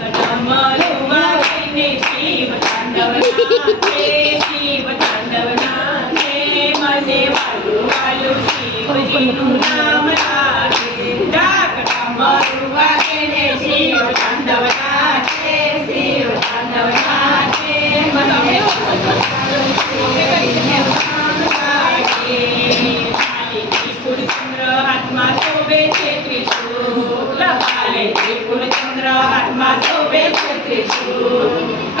डमरू वागिने शिव तांडव नाचे, शिव तांडव नाचे, मने वालू वालू शिवजीનું નામ લાગે. ડાક ડમरू વાગીને શિવ તાંડવ નાચે, શિવ તાંડવ નાચે, મને વાલુ વાલુ શિવજીનું નામ લાગે. લાલી ત્રિપુરચંદ્ર હાથમાં શોભે છે ત્રિશૂળ, લાલી ત્રિપુરચંદ્ર હાથમાં શોભે છે ત્રિશૂળ.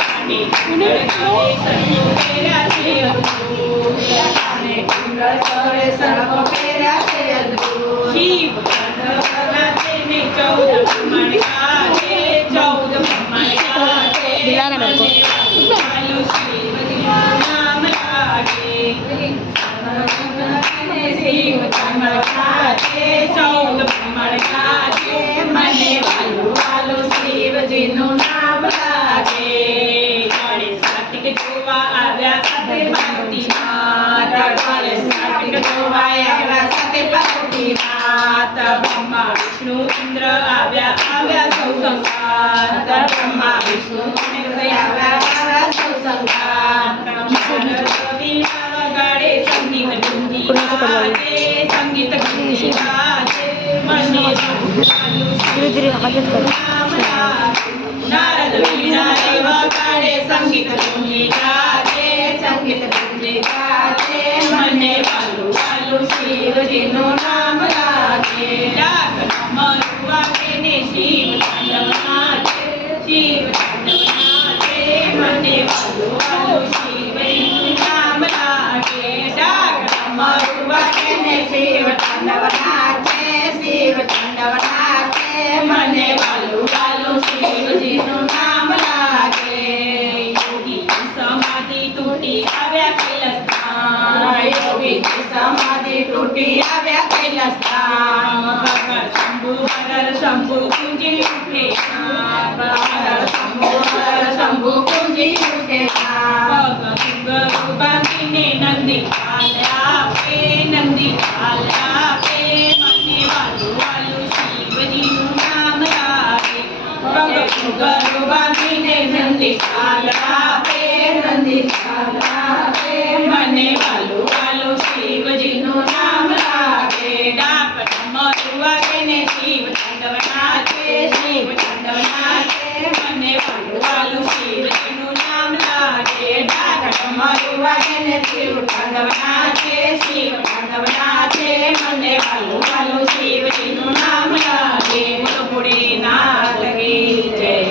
આને કુંડળ ચડે સર્પો પહેર્યા છે અદ્ભુત, આને કુંડળ ચડે સર્પો પહેર્યા છે અદ્ભુત. શિવ તાંડવ નાચે ને 14 બ્રહ્માંડ ગાજે, 14 બ્રહ્માંડ ગાજે, મને વાલુ શિવજીનું નામ લાગે. શિવ તાંડવ નાચે, 14 બ્રહ્માંડ ગાજે, મને વાલુ વાલુ શિવજીનું નામ લાગે. ગણેશ કાર્તિક જોવા આવ્યા સાથે પાર્વતી માતા, ગણેશ કાર્તિક જોવા આવ્યા સાથે પાર્વતી માતા. બ્રહ્મા વિષ્ણુ ઇન્દ્ર આવ્યા સૌ સંગાત, બ્રહ્મા વિષ્ણુ ઇન્દ્ર આવ્યા સૌ સંગાત. વીણા વગાડે સંગીત ગુંજી ગાજે, સંગીત ગુંજી ગાજે, મને વાલુ શિવજીનું નામ લાગે. નારદ વીણા રે વગાડે સંગીત ગુંજી ગાજે, સંગીત ગુંજી ગાજે, મને વાલુ વાલુ શિવજીનું નામ લાગે. ડાક ડમરું વાગીને શિવ તાંડવ નાચે, શિવ તાંડવ નાચે, મને વાલુ વાલુ શિવજીનું નામ લાગે. ડાક ડમરું વાગીને શિવ તાંડવ નાચે, શિવ તાંડવ નાચે, મને વાલુ વાલુ શિવજીનું નામ લાગે. યોગીની સમાધિ તૂટી આવ્યા કૈલાસધામ, યોગીની સમાધિ તૂટી આવ્યા કૈલાસધામ. હર શંભુ હર શંભુ કુંજી ઉઠે નામ, હર શંભુ કુંજી ઉઠે નામ. પગ બાંધીને નંદી ચાલ આપે, નંદી ચાલ આપે, મને વાલુ વાલુ શિવજીનું નામ લાગે. પગ બાંધીને નંદી ચાલ આપે, નંદી ચાલ આપે, મને વાલુ